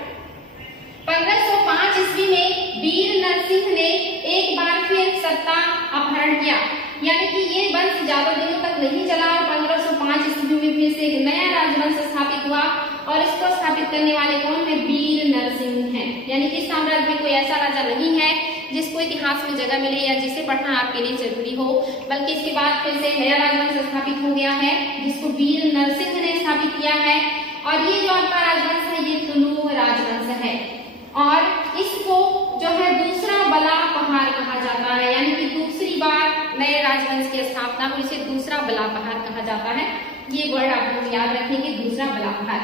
1505 ईस्वी में वीर नरसिंह ने एक बार फिर सत्ता अपहरण किया, यानी कि ये वंश ज्यादा दिनों तक नहीं चला और 1505 ईस्वी में फिर से एक नया राजवंश स्थापित हुआ और इसको स्थापित करने वाले कौन है? वीर नरसिंह हैं। यानी कि साम्राज्य में कोई ऐसा राजा नहीं है जिसको इतिहास में जगह मिले या जिसे पढ़ना आपके लिए जरूरी हो, बल्कि इसके बाद फिर से नया राजवंश स्थापित हो गया है जिसको वीर नरसिंह ने स्थापित किया है। और ये जो आपका राजवंश है ये तुलुव राजवंश है और इसको जो है दूसरा बलापहार कहा जाता है, यानी कि दूसरी बार नए राजवंश की स्थापना को इसे दूसरा बलापहार कहा जाता है। ये वर्ड आप लोग याद रखेंगे, दूसरा बलापहार।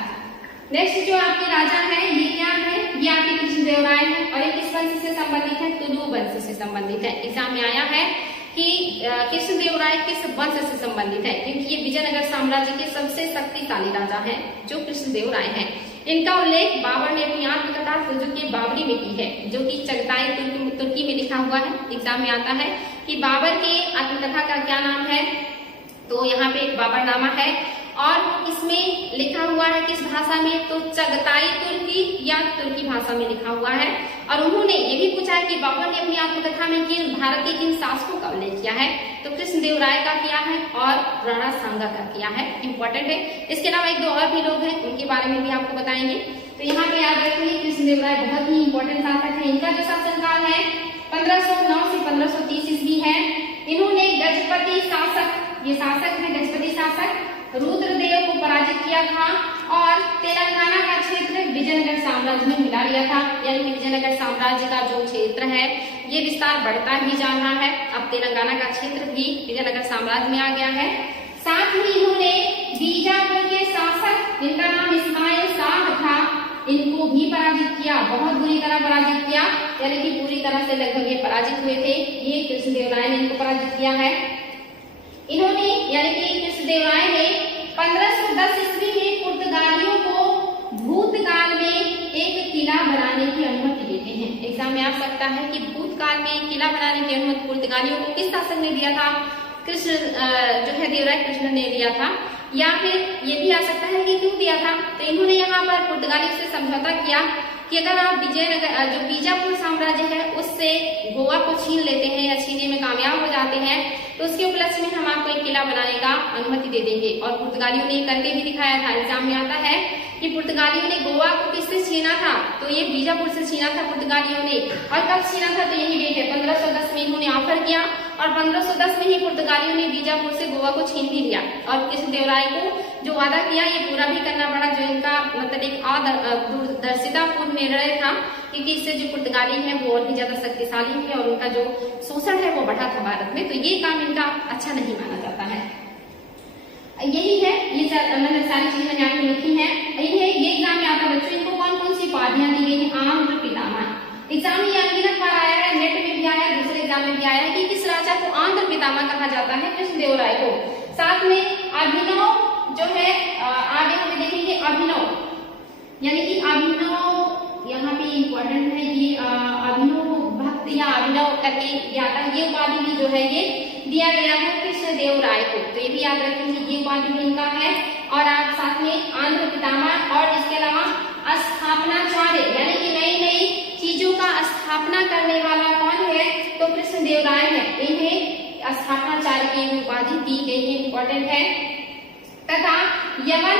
नेक्स्ट जो आपके राजा है ये क्या है? ये आपके कृष्णदेवराय है और ये किस वंश से संबंधित है? तुलुव वंश से संबंधित है। एग्जाम में आया है कि कृष्णदेवराय किस वंश से संबंधित है, क्योंकि ये विजयनगर साम्राज्य के सबसे शक्तिशाली राजा हैं जो कृष्णदेवराय हैं। इनका उल्लेख बाबर ने अपनी आत्मकथा सुजुकी बाबरी में की है, जो कि चगताई तुर्की में लिखा हुआ है। एग्जाम में आता है कि बाबर के आत्मकथा का क्या नाम है? तो यहाँ पे एक बाबरनामा है और वो किसमें लिखा हुआ है, किस भाषा में, तो चगताई तुर्की या तुर्की भाषा में लिखा हुआ है। और उन्होंने ये भी पूछा है कि बाबर ने अपनी आत्मकथा में किन भारत के किन शासकों का उल्लेख किया है, तो कृष्णदेव राय का किया है और राणा सांगा का किया है, इंपॉर्टेंट है। इसके अलावा एक दो और भी लोग हैं, उनके बारे में भी आपको बताएंगे। तो यहाँ पे याद रखिए कृष्णदेव राय बहुत ही इंपॉर्टेंट शासक है। इनका जो शासनकाल है 1509 से 1530 ईस्वी है। इन्होंने गजपति शासक, ये शासक है गजपति शासक, रुद्रदेव को पराजित किया था और तेलंगाना का क्षेत्र विजयनगर साम्राज्य में मिला लिया था। यानी विजयनगर साम्राज्य का जो क्षेत्र है ये विस्तार बढ़ता ही जा रहा है। अब तेलंगाना का क्षेत्र भी विजयनगर साम्राज्य में आ गया है। साथ ही इन्होंने बीजापुर के शासक, जिनका नाम इस्माइल शाह था, इनको भी पराजित किया, बहुत बुरी तरह पराजित किया, यानी कि पूरी तरह से लगभग ये पराजित हुए थे। ये कृष्णदेव राय ने इनको पराजित किया है। इन्होंने यानी कि कृष्णदेव राय ने 1510 ईस्वी में पुर्तगालियों को भूतकाल में एक किला बनाने की अनुमति देते हैं। एग्जाम में आ सकता है कि भूतकाल में एक किला बनाने की अनुमति पुर्तगालियों को किस शासक ने दिया था, कृष्ण जो है देवराय कृष्ण ने दिया था, या फिर ये भी आ सकता है कि क्यों दिया था। तो इन्होंने यहाँ पर पुर्तगालियों से समझौता किया कि अगर आप विजयनगर जो बीजापुर साम्राज्य है उससे गोवा को छीन लेते हैं या छीनने में कामयाब हो जाते हैं तो उसके उपलक्ष्य में हम आपको एक किला बनाने का अनुमति दे देंगे। और पुर्तगालियों ने करके भी दिखाया था। एग्जाम में आता है कि पुर्तगालियों ने गोवा को किससे छीना था, तो ये बीजापुर से छीना था पुर्तगालियों ने। और कब छीना था, तो यही डेट है 1510 में इन्होंने ऑफर किया और 1510 में ही पुर्तगालियों ने बीजापुर से गोवा को छीन भी लिया। और कृष्णदेव राय को जो वादा किया ये पूरा भी करना पड़ा, जो इनका मतलब एक दूरदर्शितापूर्ण निर्णय था, क्योंकि इससे जो पुर्तगाली है वो और भी ज्यादा शक्तिशाली है और उनका जो शोषण है वो बढ़ा था भारत में, तो ये काम इनका अच्छा नहीं माना जाता है। यही है, ये मतलब सारी चीजें मैंने आपको लिखी है। ये एग्जाम में आता है बच्चों, इनको कौन कौन सी उपाधियां दी गई है। आंध्र पितामह एग्जाम में अनगिनत बार आया है, नेट में भी आया है, दूसरे एग्जाम में भी आया है कि किस राजा को आंध्र पितामह कहा जाता है, कृष्णदेव राय को। साथ में अभिनव जो है, आगे हमें देखेंगे अभिनव, यानी कि अभिनव यहाँ पे इम्पोर्टेंट है, ये अभिनव भक्त या अभिनव करके आता है, ये उपाधि भी जो है ये दिया गया है कृष्णदेव राय को। तो ये भी याद रखेंगे, ये उपाधि भी इनका है। और आप साथ में आंध्र पितामह और इसके अलावा स्थापनाचार्य, यानी कि नई नई चीजों का स्थापना करने वाला कौन है, तो कृष्णदेव राय है। इन्हें स्थापनाचार्य की उपाधि दी गई है, इंपॉर्टेंट है। तथा यवन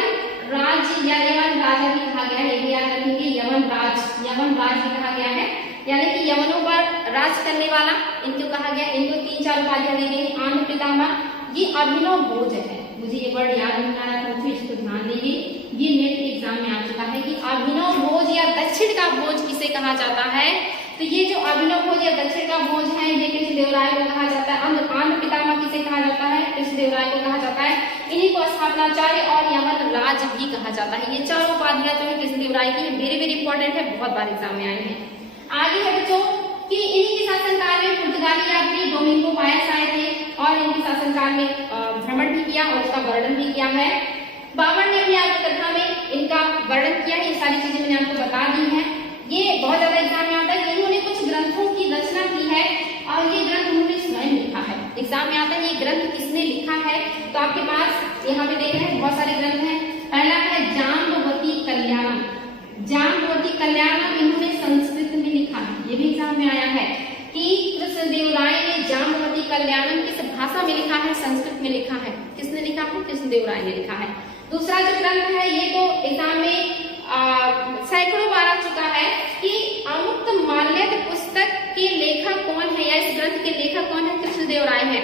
राज्य या यवन राजा भी कहा गया है, ये याद रखेंगे, यवन राज भी कहा गया है, यानी कि यवनों पर राज करने वाला इनको कहा गया। इनको 3-4 उपाधियां दी गई। आंध्र पितामह, ये अभिनव भोज है, मुझे ये वर्ड याद नहीं आ रहा था, इसको ध्यान दीजिए, ये नेट के एग्जाम में आ चुका है कि अभिनव भोज या दक्षिण का भोज किसे कहा जाता है। तो ये जो अभिनव भोज या दक्षिण का भोज है ये कृष्णदेव राय को कहा जाता है। आंध्र पितामह किसे कहा जाता है, कृष्णदेव राय को कहा जाता है। इन्हीं को स्थापनाचार्य और यवन राज भी कहा जाता है। ये चारों उपाधियां जो है कृष्णदेव राय की वेरी वेरी इंपॉर्टेंट है, बहुत बार एग्जाम में आए हैं। आगे है बच्चों कि इन्हीं के शासनकाल में पुर्तगाली यात्री डोमिंगो पायस आए थे और इनके शासनकाल में भ्रमण भी किया और उसका वर्णन भी किया है। बाबर ने अपनी आत्मकथा में इनका वर्णन किया। ये सारी चीजें मैंने आपको बता दी हैं। ये बहुत ज्यादा एग्जाम में आता है कि इन्होंने कुछ ग्रंथों की रचना की है और ये ग्रंथ उन्होंने स्वयं लिखा है। एग्जाम में आता है ये ग्रंथ किसने लिखा है, तो आपके पास यहाँ पे देख रहे हैं बहुत सारे ग्रंथ हैं। पहला है जाम्बवती कल्याणम। जाम्बवती कल्याणम इन्होंने संस्कृत में लिखा है, ये भी एग्जाम में आया है कि कृष्णदेव राय ने जाम्बवती कल्याणम किस भाषा में लिखा है, संस्कृत में लिखा है। किसने लिखा है, कृष्णदेव राय ने लिखा है। दूसरा जो ग्रंथ है ये तो एग्जाम में सैकड़ों बार आ चुका है कि अमुक्तमाल्यद पुस्तक के लेखक कौन है या इस ग्रंथ के लेखक कौन है, कृष्णदेव राय है।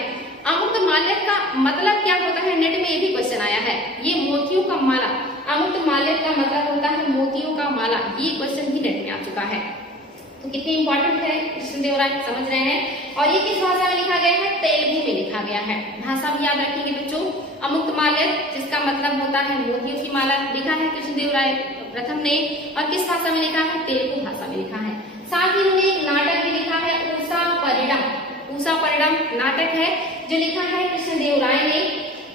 अमुक्तमाल्यद का मतलब क्या होता है, नेट में ये भी क्वेश्चन आया है। ये मोतियों का माला, अमुक्तमाल्यद का मतलब होता है मोतियों का माला, ये क्वेश्चन भी नेट में आ चुका है। तो कितनी इंपॉर्टेंट है कृष्णदेव राय, समझ रहे हैं। और ये किस भाषा में लिखा गया है, तेलुगु में लिखा गया है। भाषा भी याद रखेंगे बच्चों, अमुक्तमाल्यद जिसका मतलब होता है मोतियों की माला, लिखा है कृष्णदेव राय प्रथम ने। और किस भाषा में लिखा है, तेलुगु भाषा में लिखा है। साथ ही उन्होंने एक नाटक भी लिखा है, उषा परिणम। उषा परिणम नाटक है जो लिखा है कृष्णदेव राय ने।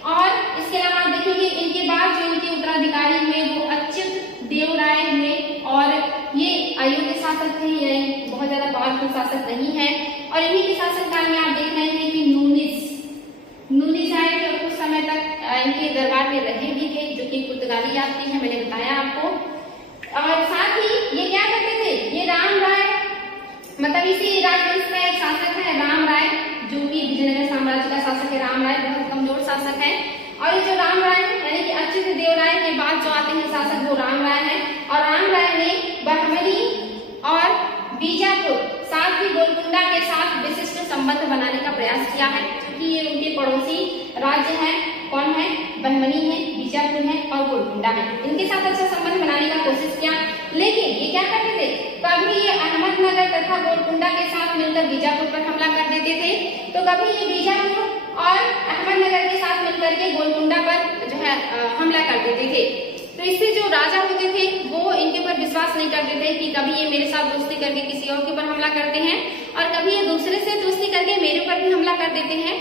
और इसके अलावा आप देखेंगे इनके बाद जो इनके उत्तराधिकारी हुए वो अच्युत देव राय हुए और ये अयोग्य शासक थे, ये बहुत ज्यादा पावरफुल शासक नहीं है। और इन्हीं के शासनकाल में आप देख रहे हैं कि नूनिस आए जो कुछ समय तक इनके दरबार में रहे भी थे, जो कि पुर्तगाली यात्री हैं, मैंने बताया आपको। और साथ ही ये क्या करते थे, ये राम राय मतलब इसी राजवंश का एक शासक है राम राय, जो कि विजयनगर साम्राज्य का शासक है राम राय, बहुत कमजोर शासक है। और ये जो राम राय यानी कि अच्युत देव राय के बाद जो आते हैं शासक वो राम राय है। और राम राय ने बहमनी और बीजापुर साथ ही गोलकुंडा के साथ विशिष्ट संबंध बनाने का प्रयास किया है, क्योंकि ये उनके पड़ोसी राज्य हैं। कौन है, बहमनी है, बीजापुर है और गोलकुंडा है। इनके साथ अच्छा संबंध बनाने का कोशिश किया, लेकिन ये क्या करते थे, कभी ये अहमदनगर तथा गोलकुंडा के साथ मिलकर बीजापुर पर हमला कर देते थे, तो कभी ये बीजापुर और अहमदनगर के साथ मिलकर के गोलकुंडा पर जो है हमला कर देते थे। तो इससे जो राजा होते थे वो इनके ऊपर विश्वास नहीं करते थे कि कभी ये मेरे साथ दोस्ती करके किसी और के ऊपर हमला करते हैं और कभी ये दूसरे से दोस्ती करके मेरे ऊपर भी हमला कर देते हैं।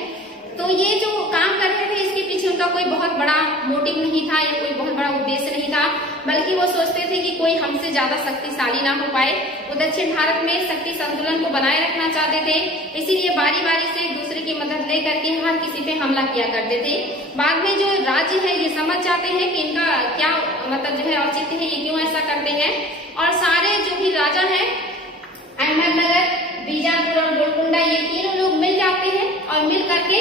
तो ये जो काम कर रहे थे इसके पीछे उनका कोई बहुत बड़ा मोटिव नहीं था या कोई बहुत बड़ा उद्देश्य नहीं था, बल्कि वो सोचते थे कि कोई हमसे ज्यादा शक्तिशाली ना हो पाए। वो दक्षिण भारत में शक्ति संतुलन को बनाए रखना चाहते थे, इसीलिए बारी बारी से एक दूसरे की मदद लेकर के हर किसी पे हमला किया करते थे। बाद में जो राज्य है ये समझ जाते हैं कि इनका क्या मतलब जो है औचित्य है, ये क्यों ऐसा करते हैं, और सारे जो भी राजा है अहमदनगर, बीजापुर और गोलकुंडा ये तीनों लोग मिल जाते हैं और मिल करके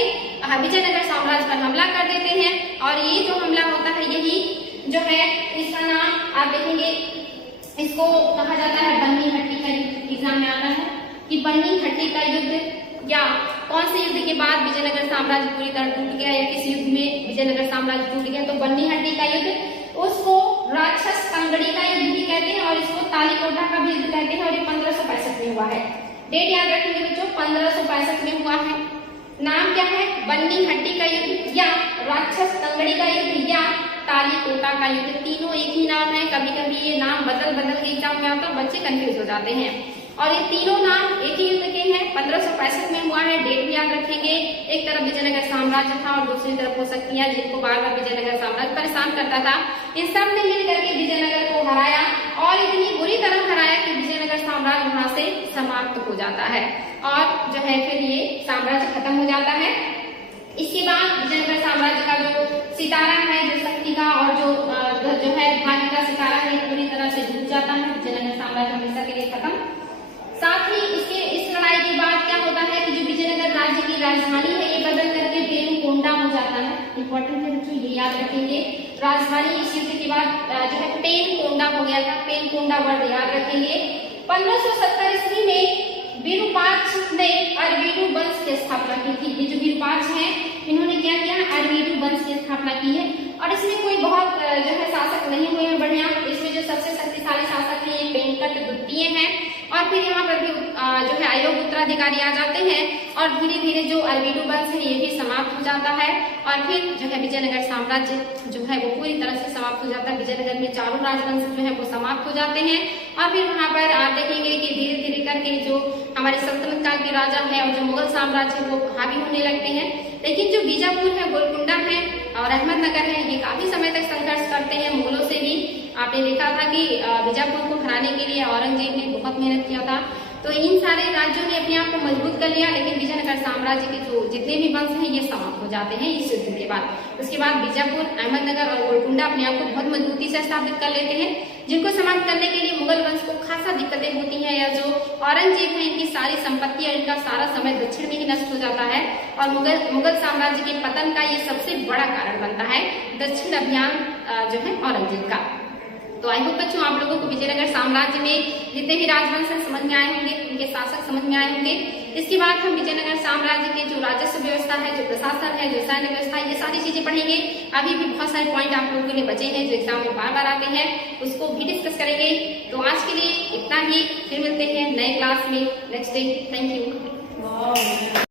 विजयनगर साम्राज्य पर हमला कर देते हैं। और ये जो हमला होता है यही जो है इसका नाम आप देखेंगे, इसको कहा जाता है बन्नी हट्टी का युद्ध। एग्जाम में आता है कि बन्नी हट्टी का युद्ध, या कौन से युद्ध के बाद विजयनगर साम्राज्य पूरी तरह टूट गया या किस युद्ध में विजयनगर साम्राज्य टूट गया। तो बन्नी हट्टी का युद्ध, उसको राक्षस तंगड़ी का युद्ध भी कहते हैं और इसको तालीकोटा का भी युद्ध कहते हैं, और ये 1565 में हुआ है। डेट याद रखेंगे बच्चों, 1565 में हुआ है। नाम क्या है, बन्नी हट्टी का युद्ध या राक्षस तंगड़ी का युद्ध या तालीकोटा का युद्ध, तीनों एक ही नाम है। कभी कभी ये नाम बदल बदल के एग्जाम में आता है, बच्चे कंफ्यूज हो जाते हैं। और ये तीनों नाम एक ही युद्ध के हैं, 1565 में हुआ है। डेट भी याद रखेंगे, एक तरफ विजयनगर साम्राज्य था और दूसरी तरफ हो सकती है जिनको बार बार विजयनगर साम्राज्य परेशान करता था। इन सब ने मिलकर के विजयनगर को हराया और इतनी बुरी तरह हराया कि विजयनगर साम्राज्य वहां से समाप्त हो जाता है और जो है फिर ये साम्राज्य खत्म हो जाता है। इसके बाद विजयनगर साम्राज्य का जो सितारा है, जो शक्ति का और जो है भाग्य का सितारा है, पूरी तरह से डूब जाता है। विजयनगर साम्राज्य हमेशा के लिए खत्म। साथ ही इस लड़ाई के बाद क्या होता है कि जो विजयनगर राज्य की राजधानी है ये बदल करके पेनुकोंडा हो जाता है। इंपॉर्टेंट है बच्चों, ये याद रखेंगे। राजधानी इस युद्ध के बाद जो है पेनुकोंडा हो गया था, पेनुकोंडा वर्ड याद रखेंगे। 1570 ईस्वी में विरूपाक्ष ने अरवीडू वंश की स्थापना की थी। ये जो विरूपाक्ष हैं इन्होंने क्या किया, अरवीडू वंश की स्थापना की है। और इसमें कोई बहुत जो है शासक नहीं हुए हैं बढ़िया। इसमें जो सबसे शक्तिशाली शासक है ये वेंकट द्वितीय हैं। और फिर यहाँ पर भी जो है अयोग्य उत्तराधिकारी आ जाते हैं और धीरे धीरे जो अरवीडू वंश है ये भी समाप्त हो जाता है। और फिर जो है विजयनगर साम्राज्य जो है वो पूरी तरह से समाप्त हो जाता है। विजयनगर में चारों राजवंश जो है वो समाप्त हो जाते हैं। और फिर वहाँ पर आप देखेंगे कि धीरे धीरे करके जो हमारे सल्तनत काल के राजा है और जो मुगल साम्राज्य है वो हावी होने लगते हैं। लेकिन जो बीजापुर है, गोलकुंडा है और अहमदनगर है, ये काफी समय तक संघर्ष करते हैं मुगलों से भी। आपने देखा था कि बीजापुर को हराने के लिए औरंगजेब ने बहुत मेहनत किया था। तो इन सारे राज्यों ने अपने आप को मजबूत कर लिया, लेकिन विजयनगर साम्राज्य के जो जितने भी वंश हैं ये समाप्त हो जाते हैं इस युद्ध के बाद। उसके बाद बीजापुर, अहमदनगर और गोलकुंडा अपने आप को बहुत मजबूती से स्थापित कर लेते हैं, जिनको समाप्त करने के लिए मुगल वंश को खासा दिक्कतें होती हैं। या जो औरंगजेब है इनकी सारी संपत्ति और इनका सारा समय दक्षिण में ही नष्ट हो जाता है और मुगल साम्राज्य के पतन का ये सबसे बड़ा कारण बनता है, दक्षिण अभियान जो है औरंगजेब का। तो आई होप बच्चों आप लोगों को विजयनगर साम्राज्य में जितने भी राजवंश समझ में आए होंगे, उनके शासक समझ में आए होंगे। इसके बाद हम विजयनगर साम्राज्य के जो राजस्व व्यवस्था है, जो प्रशासन है, जो सैन्य व्यवस्था है, ये सारी चीजें पढ़ेंगे। अभी भी बहुत सारे पॉइंट आप लोगों के लिए बचे हैं जो एग्जाम में बार बार आते हैं, उसको भी डिस्कस करेंगे। तो आज के लिए इतना ही, फिर मिलते हैं नए क्लास में नेक्स्ट डे। Thank you.